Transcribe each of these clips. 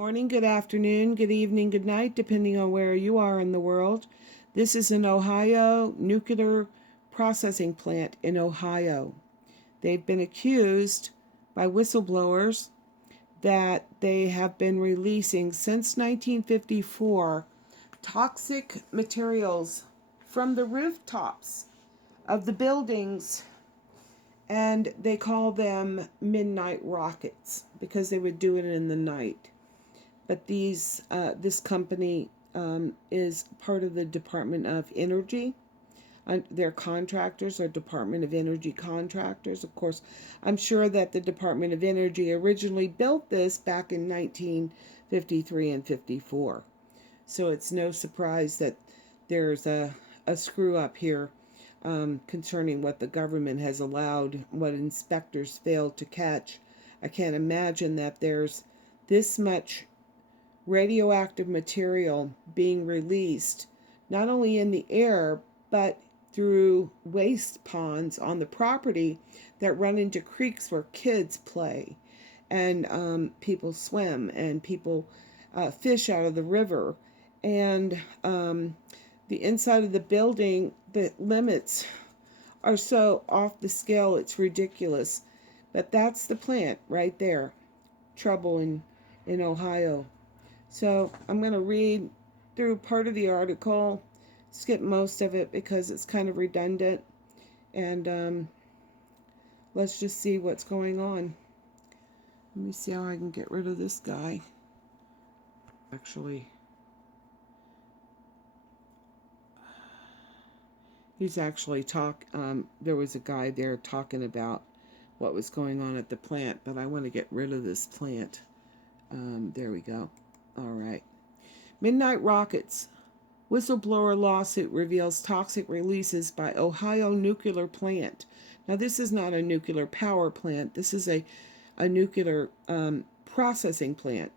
Morning, good afternoon, good evening, good night, depending on where you are in the world. This is an Ohio nuclear processing plant in Ohio. They've been accused by whistleblowers that they have been releasing since 1954 toxic materials from the rooftops of the buildings, and they call them midnight rockets because they would do it in the night. But this company is part of the Department of Energy. Their contractors are Department of Energy contractors. Of course, I'm sure that the Department of Energy originally built this back in 1953 and 54. So it's no surprise that there's a screw up here concerning what the government has allowed, what inspectors failed to catch. I can't imagine that there's this much radioactive material being released not only in the air but through waste ponds on the property that run into creeks where kids play and people swim and people fish out of the river. And the inside of the building, the limits are so off the scale, it's ridiculous. But that's the plant right there. Trouble in Ohio. So I'm going to read through part of the article, skip most of it because it's kind of redundant, and let's just see what's going on. Let me see how I can get rid of this guy. Actually, he's actually there was a guy there talking about what was going on at the plant, but I want to get rid of this plant. There we go. All right. Midnight rockets. Whistleblower lawsuit reveals toxic releases by Ohio nuclear plant. Now, this is not a nuclear power plant. This is a nuclear processing plant.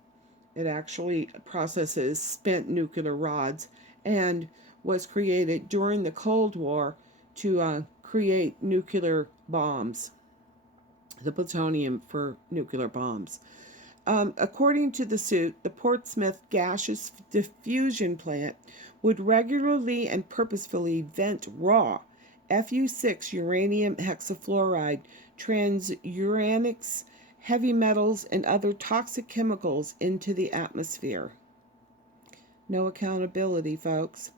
It actually processes spent nuclear rods and was created during the Cold War to create nuclear bombs, the plutonium for nuclear bombs. According to the suit, the Portsmouth gaseous diffusion plant would regularly and purposefully vent raw Fu6 uranium hexafluoride, transuranics, heavy metals, and other toxic chemicals into the atmosphere. No accountability, folks.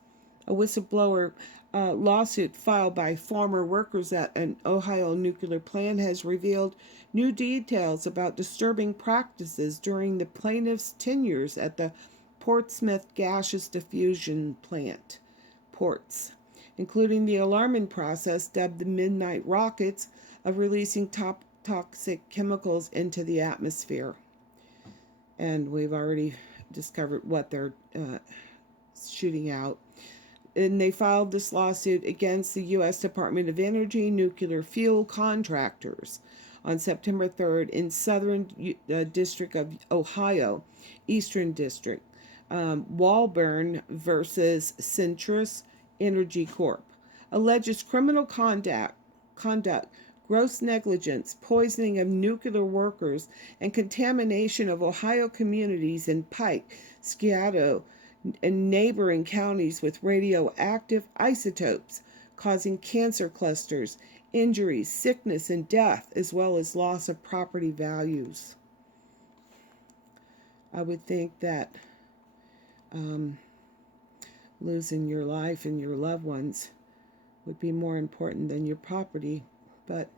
A whistleblower lawsuit filed by former workers at an Ohio nuclear plant has revealed new details about disturbing practices during the plaintiff's tenures at the Portsmouth gaseous diffusion plant, PORTS, including the alarming process dubbed the midnight rockets of releasing toxic chemicals into the atmosphere. And we've already discovered what they're shooting out. And they filed this lawsuit against the U.S. Department of Energy nuclear fuel contractors on September 3rd in Southern District of Ohio, Eastern District, Walburn versus Centrus Energy Corp. Alleges criminal conduct, gross negligence, poisoning of nuclear workers, and contamination of Ohio communities in Pike, Scioto, and neighboring counties with radioactive isotopes, causing cancer clusters, injuries, sickness, and death, as well as loss of property values. I would think that losing your life and your loved ones would be more important than your property, but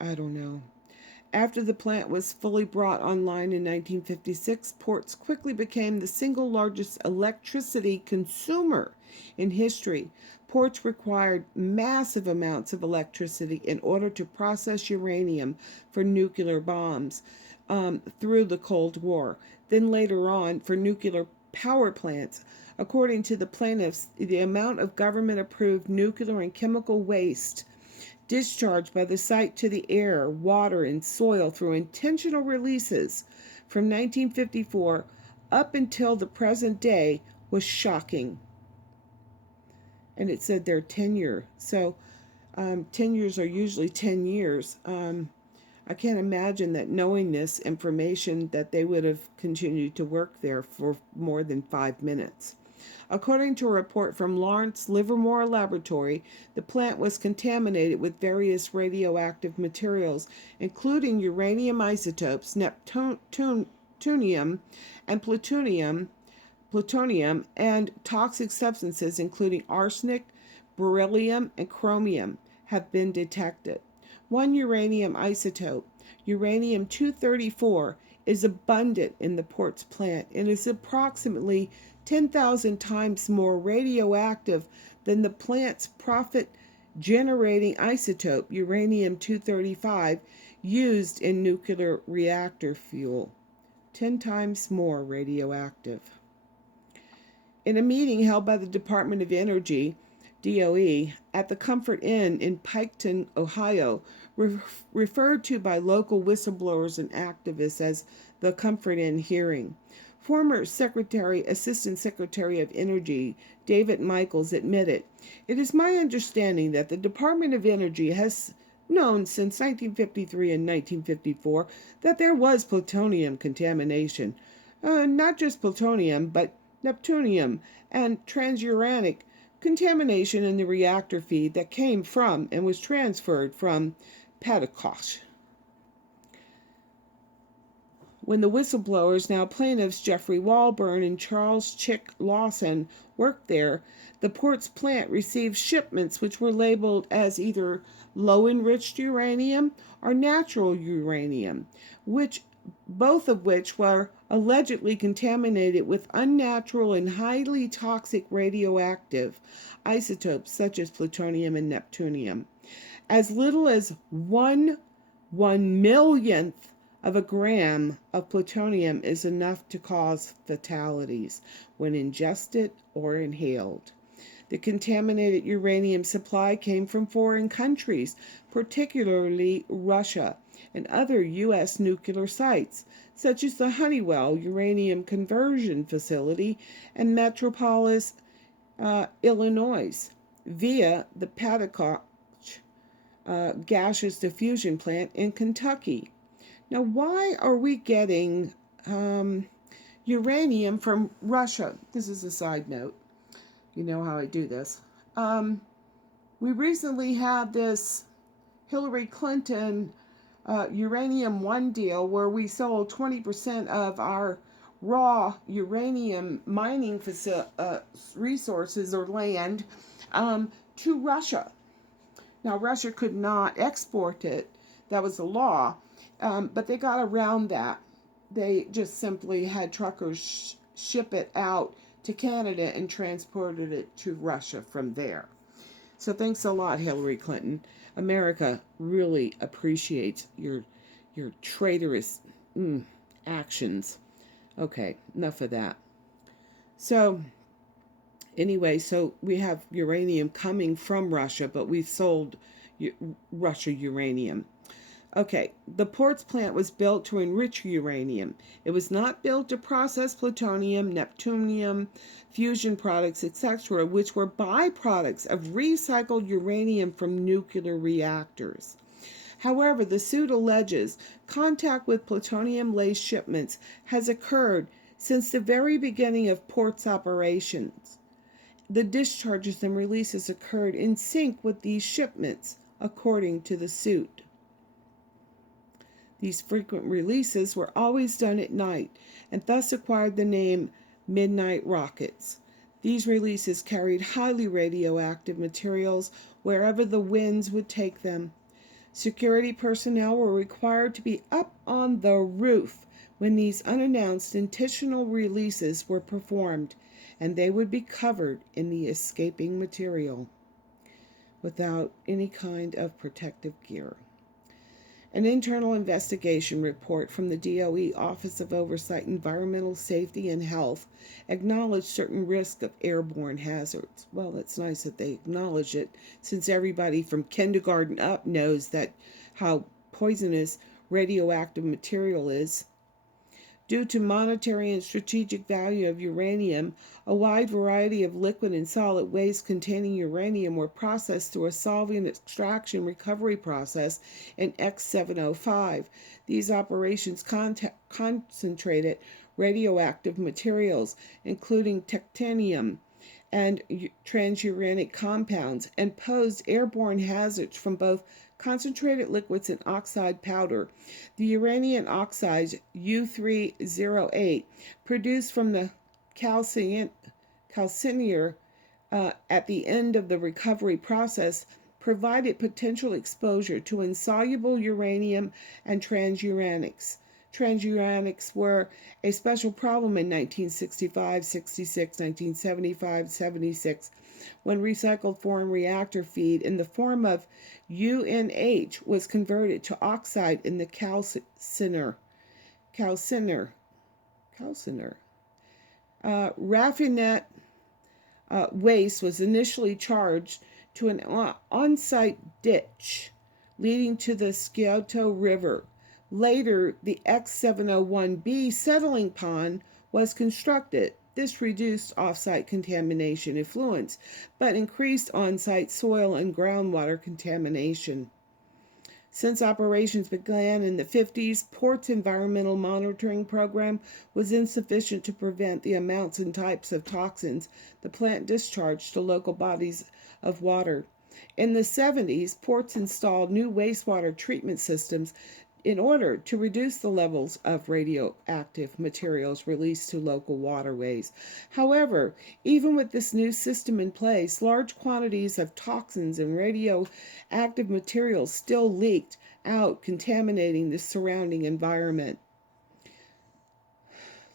I don't know. After the plant was fully brought online in 1956, Ports quickly became the single largest electricity consumer in history. Ports required massive amounts of electricity in order to process uranium for nuclear bombs through the Cold War. Then later on, for nuclear power plants. According to the plaintiffs, the amount of government-approved nuclear and chemical waste discharged by the site to the air, water, and soil through intentional releases from 1954 up until the present day was shocking. And it said their tenure. So tenures are usually 10 years. I can't imagine that knowing this information that they would have continued to work there for more than 5 minutes. According to a report from Lawrence Livermore Laboratory, the plant was contaminated with various radioactive materials, including uranium isotopes, neptunium, and plutonium, and toxic substances including arsenic, beryllium, and chromium have been detected. One uranium isotope, uranium 234, is abundant in the port's plant and is approximately 10,000 times more radioactive than the plant's profit generating isotope, uranium 235, used in nuclear reactor fuel. 10 times more radioactive. In a meeting held by the Department of Energy, DOE, at the Comfort Inn in Piketon, Ohio, referred to by local whistleblowers and activists as the Comfort Inn hearing. Former Assistant Secretary of Energy David Michaels admitted, "It is my understanding that the Department of Energy has known since 1953 and 1954 that there was plutonium contamination. Not just plutonium, but neptunium and transuranic contamination in the reactor feed that came from and was transferred from Patakosh." When the whistleblowers, now plaintiffs Jeffrey Walburn and Charles Chick Lawson, worked there, the port's plant received shipments which were labeled as either low-enriched uranium or natural uranium, both of which were allegedly contaminated with unnatural and highly toxic radioactive isotopes such as plutonium and neptunium. As little as 1/1,000,000th of a gram of plutonium is enough to cause fatalities when ingested or inhaled. The contaminated uranium supply came from foreign countries, particularly Russia, and other U.S. nuclear sites, such as the Honeywell Uranium Conversion Facility in Metropolis, Illinois, via the Patakosh gaseous diffusion plant in Kentucky. Now, why are we getting uranium from Russia? This is a side note. You know how I do this. We recently had this Hillary Clinton Uranium One deal where we sold 20% of our raw uranium mining resources or land to Russia. Now, Russia could not export it. That was the law. But they got around that. They just simply had truckers ship it out to Canada and transported it to Russia from there. So thanks a lot, Hillary Clinton. America really appreciates your traitorous actions. Okay, enough of that. So anyway, so we have uranium coming from Russia, but we've sold Russia uranium. Okay, the port's plant was built to enrich uranium. It was not built to process plutonium, neptunium, fusion products, etc., which were byproducts of recycled uranium from nuclear reactors. However, the suit alleges contact with plutonium-laced shipments has occurred since the very beginning of port's operations. The discharges and releases occurred in sync with these shipments, according to the suit. These frequent releases were always done at night and thus acquired the name midnight rockets. These releases carried highly radioactive materials wherever the winds would take them. Security personnel were required to be up on the roof when these unannounced intentional releases were performed, and they would be covered in the escaping material without any kind of protective gear. An internal investigation report from the DOE Office of Oversight, Environmental Safety and Health acknowledged certain risk of airborne hazards. Well, that's nice that they acknowledge it, since everybody from kindergarten up knows that how poisonous radioactive material is. Due to monetary and strategic value of uranium, a wide variety of liquid and solid waste containing uranium were processed through a solvent extraction recovery process in X705. These operations concentrated radioactive materials, including titanium and transuranic compounds, and posed airborne hazards from both concentrated liquids and oxide powder. The uranium oxides U308 produced from the calciner at the end of the recovery process provided potential exposure to insoluble uranium and transuranics. Transuranics were a special problem in 1965, 66, 1975, 76, when recycled foreign reactor feed in the form of UNH was converted to oxide in the calciner. Raffinate waste was initially charged to an on-site ditch leading to the Scioto River. Later, the X701B settling pond was constructed. This reduced off-site contamination effluents, but increased on-site soil and groundwater contamination. Since operations began in the 50s, Port's environmental monitoring program was insufficient to prevent the amounts and types of toxins the plant discharged to local bodies of water. In the 70s, Ports installed new wastewater treatment systems in order to reduce the levels of radioactive materials released to local waterways. However, even with this new system in place, large quantities of toxins and radioactive materials still leaked out, contaminating the surrounding environment.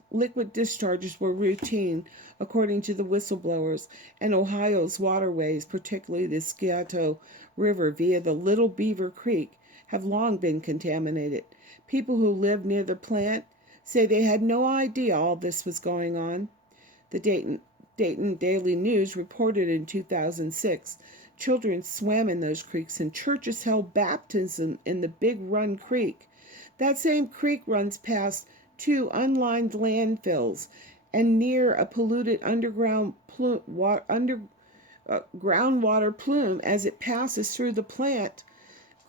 Liquid discharges were routine, according to the whistleblowers, and Ohio's waterways, particularly the Scioto River via the Little Beaver Creek, have long been contaminated. People who live near the plant say they had no idea all this was going on. The Dayton Daily News reported in 2006 children swam in those creeks and churches held baptism in the Big Run Creek. That same creek runs past two unlined landfills and near a polluted groundwater plume as it passes through the plant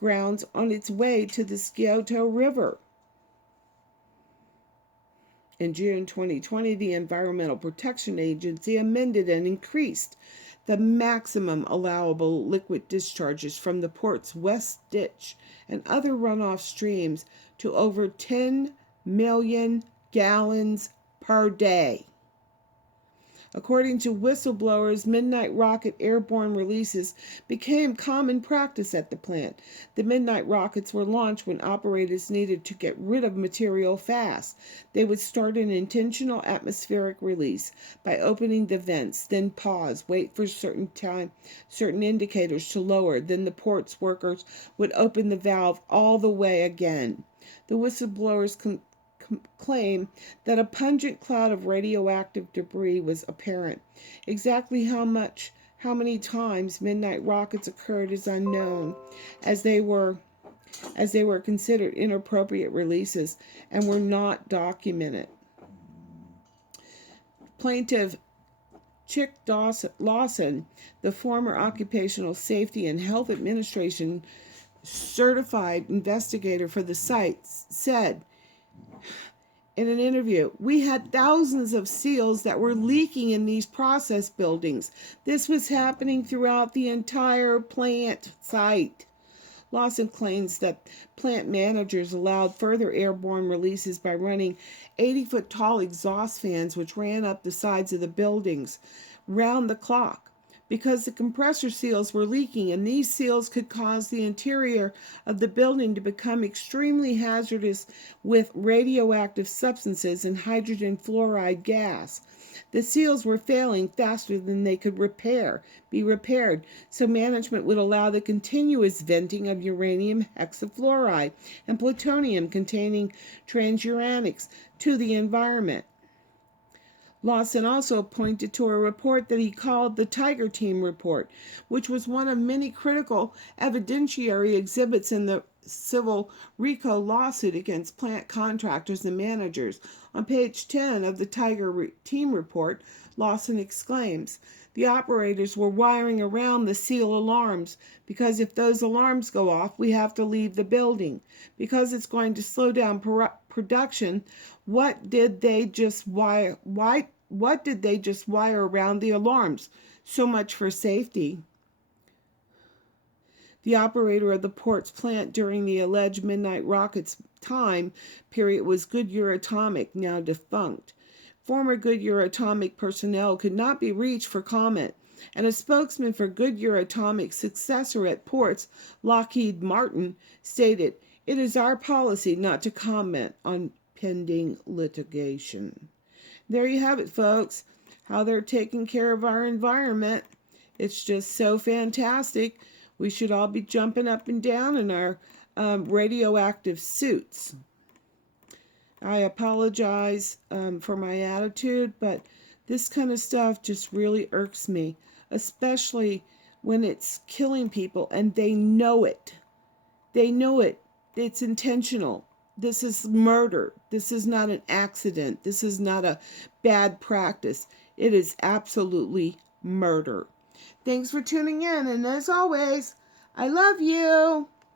grounds on its way to the Scioto River. In June 2020, the Environmental Protection Agency amended and increased the maximum allowable liquid discharges from the port's West Ditch and other runoff streams to over 10 million gallons per day. According to whistleblowers, midnight rocket airborne releases became common practice at the plant. The midnight rockets were launched when operators needed to get rid of material fast. They would start an intentional atmospheric release by opening the vents, then pause, wait for certain indicators to lower, then the port's workers would open the valve all the way again. The whistleblowers claim that a pungent cloud of radioactive debris was apparent. Exactly how many times midnight rockets occurred is unknown, as they were considered inappropriate releases and were not documented. Plaintiff Chick Lawson, the former Occupational Safety and Health Administration certified investigator for the site, said in an interview, "We had thousands of seals that were leaking in these process buildings. This was happening throughout the entire plant site." Lawson claims that plant managers allowed further airborne releases by running 80-foot tall exhaust fans which ran up the sides of the buildings round the clock, because the compressor seals were leaking, and these seals could cause the interior of the building to become extremely hazardous with radioactive substances and hydrogen fluoride gas. The seals were failing faster than they could be repaired, so management would allow the continuous venting of uranium hexafluoride and plutonium-containing transuranics to the environment. Lawson also pointed to a report that he called the Tiger Team Report, which was one of many critical evidentiary exhibits in the civil RICO lawsuit against plant contractors and managers. On page 10 of the Tiger team report, Lawson exclaims, "The operators were wiring around the seal alarms because if those alarms go off, we have to leave the building. Because it's going to slow down production, what did they just wire around the alarms? So much for safety." The operator of the port's plant during the alleged Midnight Rockets time period was Goodyear Atomic, now defunct. Former Goodyear Atomic personnel could not be reached for comment, and a spokesman for Goodyear Atomic's successor at ports, Lockheed Martin, stated, "It is our policy not to comment on pending litigation." There you have it, folks, how they're taking care of our environment. It's just so fantastic. We should all be jumping up and down in our radioactive suits. I apologize for my attitude, but this kind of stuff just really irks me, especially when it's killing people and they know it. They know it. It's intentional. This is murder. This is not an accident. This is not a bad practice. It is absolutely murder. Thanks for tuning in, and as always, I love you.